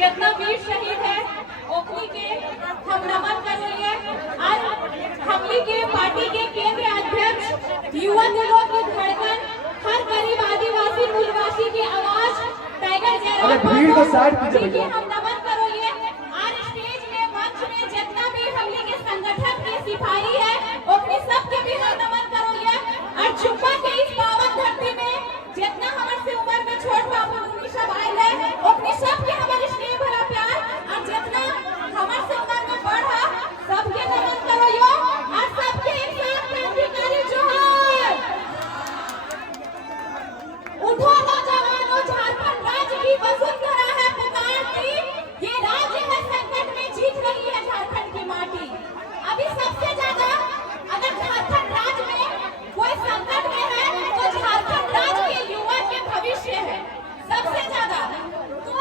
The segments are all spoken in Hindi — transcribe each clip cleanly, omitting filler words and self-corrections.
जितना वीर शहीद है ओखली के हम नमन करेंगे। आज हमली के पार्टी के केंद्रीय अध्यक्ष, युवा दिलों की धड़कन, हर गरीब आदिवासी मूलवासी की आवाज टाइगर जयराम जी की हम नमन करेंगे। आज स्टेज में मंच में जितना भी हमली के संगठन के सिपाही है ओखली सबके भी हम नमन करेंगे। और चुप्पा के इस पावन धरती में जितना हमारे से उम्र में छोट बाबू सब आए हैं ओखली सबके हमारे स्नेह भरा प्यार और जितना हमारे से उम्र में बढ़ा सबके नमन करो और सबके एक साथ क्रांतिकारी जोहार। उठो नौजवानों, झारखंड राज्य की वसुंधरा है पुकारती, ये राज्य है संकट में जीत रही है झारखंड की माटी। अभी सबसे ज्यादा अगर झारखंड राज्य में कोई संकट में है तो झारखंड राज्य के युवा के भविष्य है सबसे ज्यादा। तो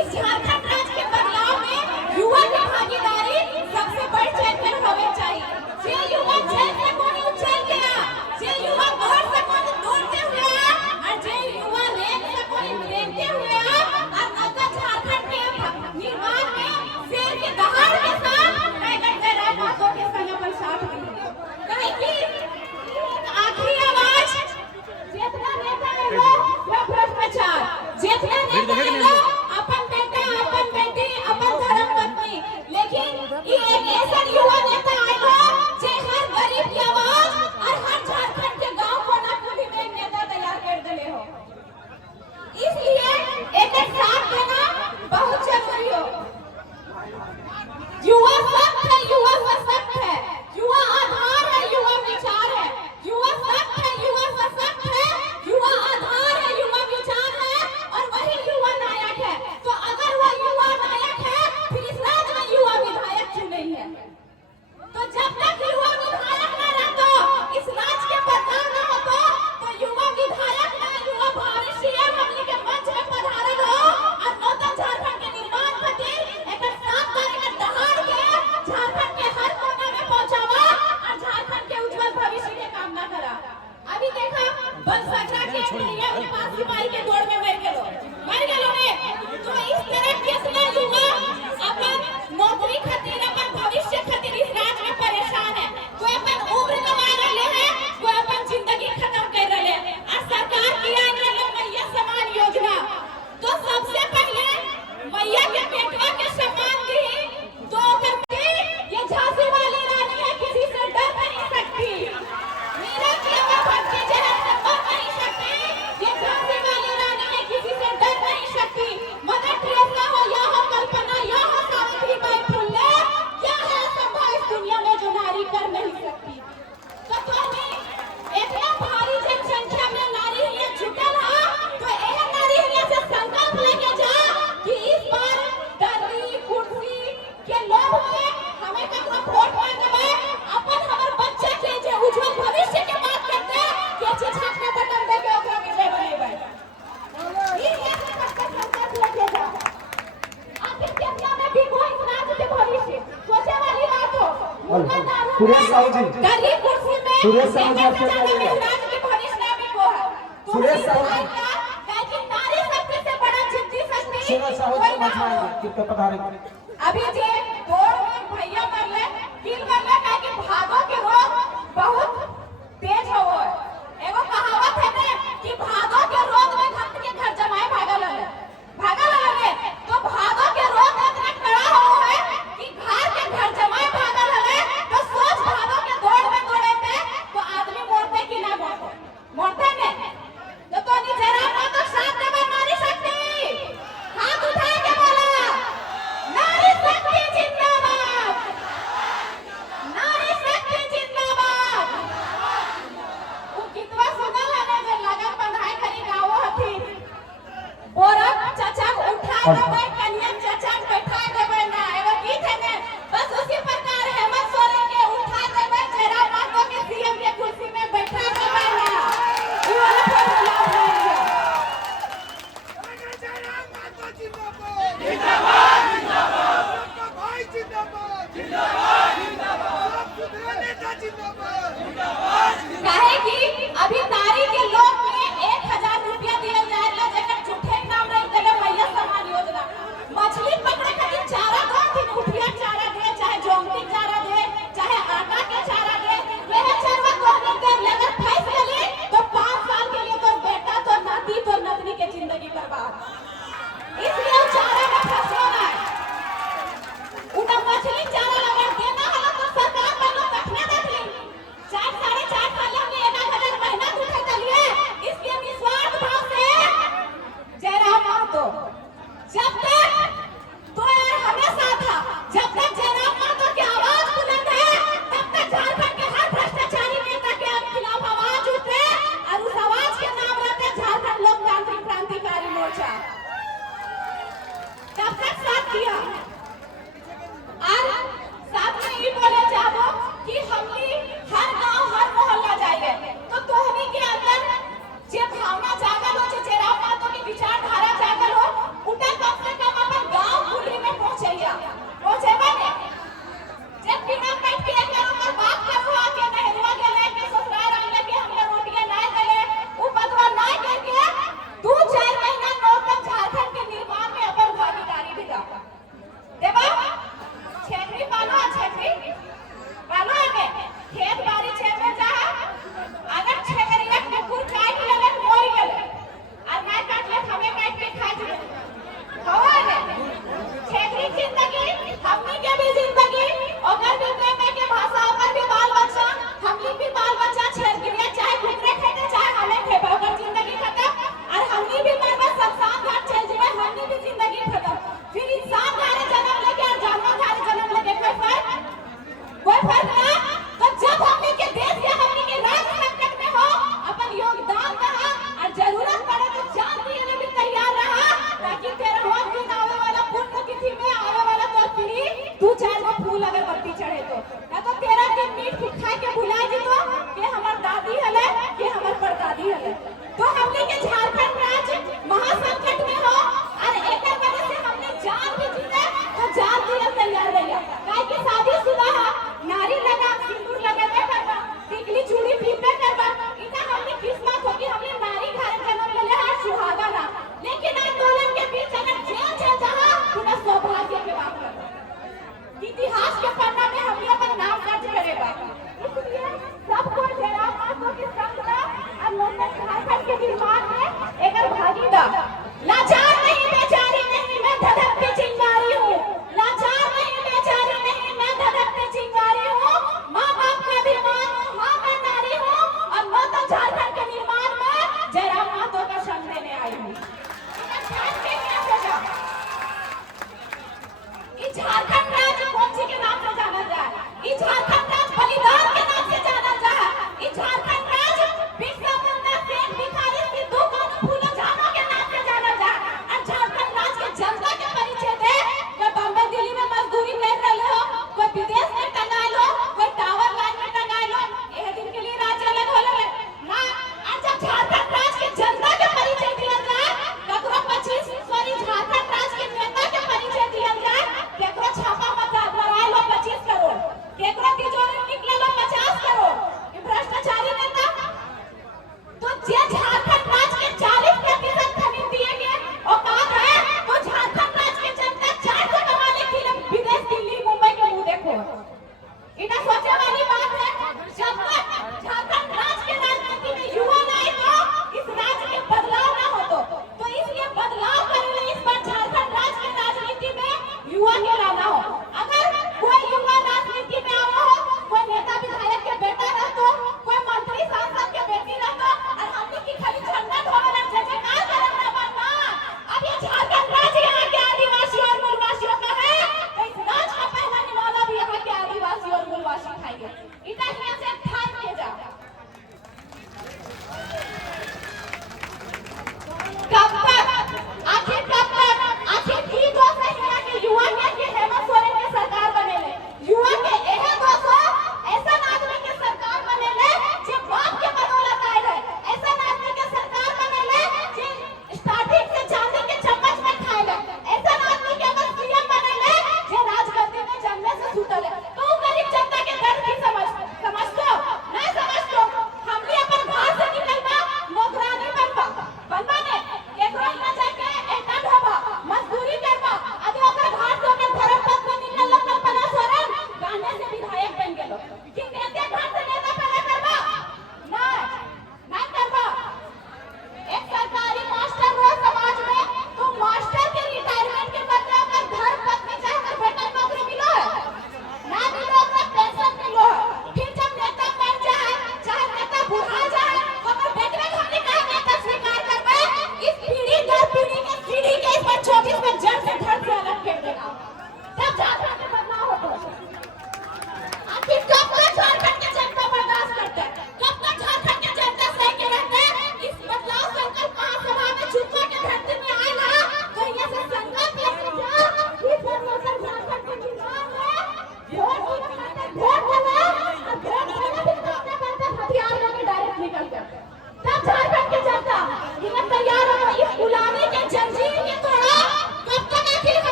इस झारखंड राज्य के बदलाव में युवा की भागीदारी सबसे बढ़ चढ़कर होनी चाहिए। जे युवा जेल से कोई उछल गया, जे युवा घर से कोई दौड़ते हुए और जे युवा रेल से कोई लेते हुए और नगर झारखंड के निर्माण में शेर के दहाड़ के साथ टाइगर जयराम बातों के संग पर साथ दिए। कहीं की आखिरी आवाज जितना नेता है वो भ्रष्टाचार, जितना नेता है अपन बेटा, अपन बेटी, अपन धर्म पत्नी, लेकिन ये एक ऐसा युवा नेता आएगा जो हर गरीब की आवाज और हर झारखंड के गांव कोना कोनी में एक नेता तैयार कर दले हो। इसलिए एक साथ देना बहुत जरूरी हो। युवा सख्त है, युवा सशक्त है, युवा आधार है, युवा विचार है। युवा सख्त है, युवा सशक्त है, युवा आधार है, युवा विचार है और वही युवा नायक है। तो अगर वो युवा नायक है फिर इस राज्य में युवा विधायक क्यों नहीं है? तो जब तक युवा विधायक न रहतो, इस राज्य के बदलाव न होतो, तो युवा विधायक न युवा भारी सीएम हमनी के मंच में पधारल हो और नौतन झारखंड के निर्माण खातिर एक साथ तारीख दहाड़ के झारखंड के हर कोने में पहुंचावा और झारखंड के उज्जवल भविष्य के कामना करा। अभी देखा बनसकरा के भैया के पास सिपाही के दौड़ में मर गेलो ने। तो इस तरह किसने युवा अपन नौकरी खातिर, अपन भविष्य खातिर इस राज्य में परेशान है। कोई अपन उम्र गंवा रहे हैं, कोई अपन जिंदगी खत्म कर रहे हैं। और सरकार की आई है मैया सम्मान योजना, तो सबसे पहले मैया के बेटवा के सम्मान दी तो करके ये झांसी वाली रानी है, किसी से डर नहीं सकती। मीरा की अगर भक्ति जहर से बच नहीं सकती, ये झांसी वाली रानी है, किसी से डर नहीं सकती। मदर टेरेसा हो या हो कल्पना या हो सावित्रीबाई फुले, क्या है संभव इस दुनिया में जो नारी कर नहीं सकती। तो तुम्हें इतना भारी जनसंख्या में नारी ये जुटल है, तो यह नारी ये से संकल्प लेके जा कि इस बार दर्री कुर्सी के लोभ में हमें ककरो वोट ना देवे, अपन हमर बच्चा के जे उज्जवल भविष्य के बात करते के चिठा के बटन दे के ओकरा विजय बनेबै। ई एक संकल्प लेके जा। आखिर कितना में भी कोई राज्य के भविष्य सोचे वाली बात हो। सुरेश साहू जी, दर्री कुर्सी में सुरेश साहू जी आपसे राज्य के भविष्य में को है। सुरेश साहू जी, कि नारी शक्ति से बड़ा जिद्दी शक्ति सुरेश साहू जी मचाएंगे कितने पधारे। अभी जे दौड़ में भैया करले किल करले काहे कि भागो के रोग बहुत तेज हो। एगो कहावत है ने कि भागो के रोग में भक्त के घर जमाए भागल है तो भागो के रोग इतना कड़ा हो है कि घर जमाए भागल है। तो सोच भागो के दौड़ में दौड़े थे तो आदमी मरते कि ना मरते ने। तो नहीं जरा ना तो साथ देवे नारी शक्ति, हाथ उठा के बोला नारी शक्ति जिंदाबाद, नारी शक्ति जिंदाबाद। वो कितना सुनल है जे लगन बंधाई खरी गाँव हथी बोरा चाचा उठा देवे, कन्या चाचा बैठा देवे ना। एगो गीत है ने बस उसी प्रकार हेमंत सोरेन के उठा देवे, जयराम बाबू के सीएम के कुर्सी में बैठा देवे ना। ये वाला फॉर्मूला है। जिंदाबाद जिंदाबाद भाई जिंदाबाद जिंदाबाद जिंदाबाद सुधरा नेता जिंदाबाद जिंदाबाद। काहे कि अभी नारी के लोग में 1000 रुपया दिया जाए ला जेकर झूठे नाम रही देले मैया सम्मान योजना। बर्बाद। इसलिए चारा में फंसो ना। उनका मछली चारा अगर देना है तो सरकार वालों तखने देती। 4-4.5 साल हमने 1,000 मेहनत उठा चलिए। इसलिए निस्वार्थ भाव से जयराम महतो जब तक तो यार हमेशा था, जब तक जयराम महतो की आवाज बुलंद है तब तक झारखंड के हर भ्रष्टाचारी नेता के खिलाफ आवाज उठे और उस आवाज के नाम रहते झारखंड लोकतांत्रिक क्रांतिकारी मोर्चा। तब तक साथ दिया और साथ में ये बोले चाहो कि हमनी हर गांव हर मोहल्ला जाइए तो तोहनी के अंदर जे भावना जागल हो, जे जयराम महतो की विचारधारा जागल हो, उनका कम से कम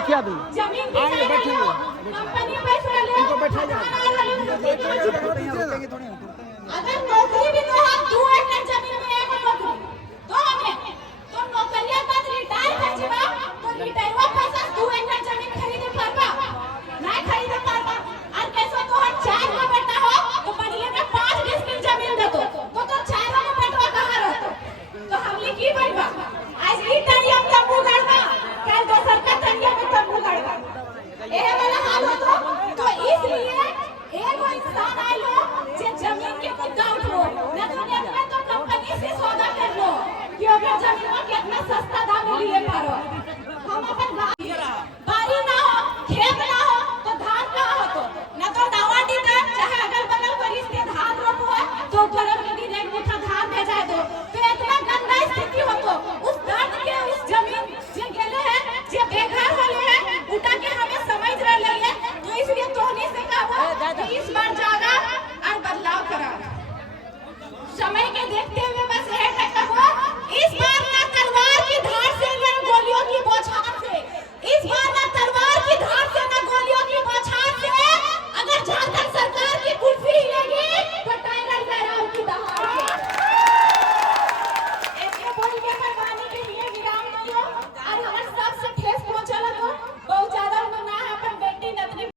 देखिए आदमी जमीन की कंपनी पैसा ले इनको बैठा अगर नौकरी भी तो हम 2 एकड़ जमीन में एक नौकरी तो हमें तो नौकरिया बाद रिटायर कर जीवा तो रिटायरवा पैसा 2 एकड़ जमीन खरीदे पारबा ना खरीदे पारबा और कैसे तो हम 4 में बेटा हो तो बदले में 5 डिस्ट्रिक्ट जमीन दे दो तो 4 में बेटवा कहां रहतो तो हमने की बनबा आज ई टाइम हम तंबू गाड़बा कल दोसर का तंगिया में तंबू गाड़बा ए वाला हाल हो तो इसलिए एगो इंसान आइलो जे जमीन के मुद्दा उठो ना तो अपने तो कंपनी से सौदा कर लो कि अगर जमीन में कितना सस्ता दाम में लिए पारो हम अपन